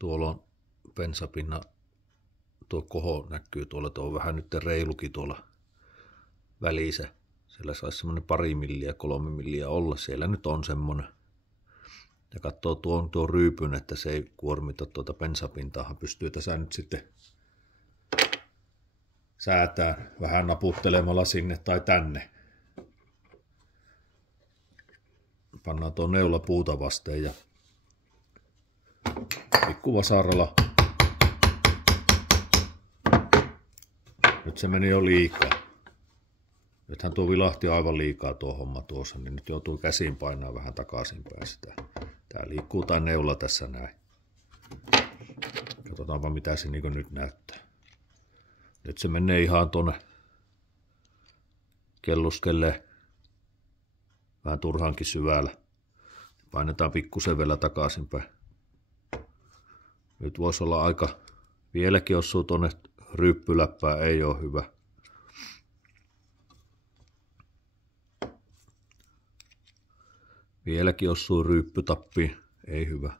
Tuolla on bensapinna, tuo koho näkyy tuolla, tuo on vähän nyt reilukin tuolla välissä. Siellä saisi semmoinen 2 milliä, 3 milliä olla. Siellä nyt on semmoinen. Ja katsoo tuon ryypyn, että se ei kuormita tuota bensapintaahan. Pystyy tässä nyt sitten säätään vähän naputtelemalla sinne tai tänne. Pannaan tuo neula puuta vasten ja pikkuvasaralla. Nyt se meni jo liikaa. Nythän tuo vilahti aivan liikaa tuo homma tuossa, niin nyt joutuu käsin painaa vähän takaisinpäin sitä. Tää liikkuu tai neula tässä näin. Katsotaanpa mitä se niin nyt näyttää. Nyt se menee ihan tuonne kelluskelee vähän turhankin syvällä. Painetaan pikkusen vielä takaisinpäin. Nyt voisi olla aika, vieläkin osuu tuonne ryyppyläppään, ei ole hyvä. Vieläkin osuu ryyppytappiin, ei hyvä.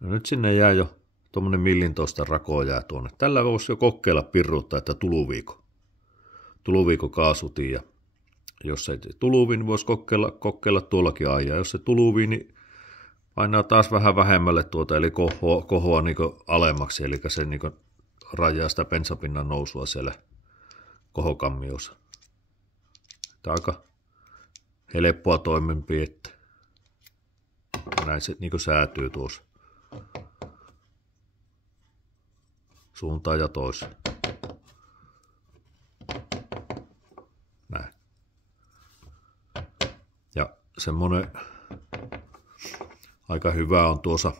No nyt sinne jää jo tuommoinen 1 millin rako jää tuonne. Tällä voisi jo kokeilla pirruutta, että tuluviikko kaasutin. Ja jos ei tuluvi, niin voisi kokeilla tuollakin ajaa. Jos se tuluvi, niin painaa taas vähän vähemmälle tuota, eli kohoa niin alemmaksi, eli se niin rajaa sitä bensapinnan nousua siellä kohokammiossa. Tämä on aika helppoa toimenpidettä. Näin se niin säätyy tuossa. Suuntaan ja toiseen. Näin. Ja semmonen aika hyvä on tuossa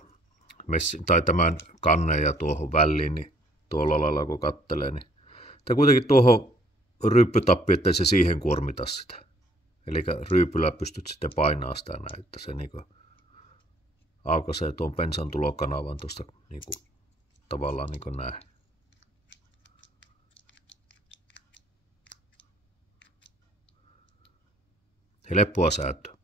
tai tämän kannen ja tuohon väliin, niin tuolla lailla kun kattelee, niin tämä kuitenkin tuohon ryyppytappi, ettei se siihen kuormita sitä. Eli ryypyllä pystyt sitten painaa sitä näin, että se niinku aukaisee tuon bensan tulokanavan tuosta niinku tavallaan niinku näin. Helppoa säätöä.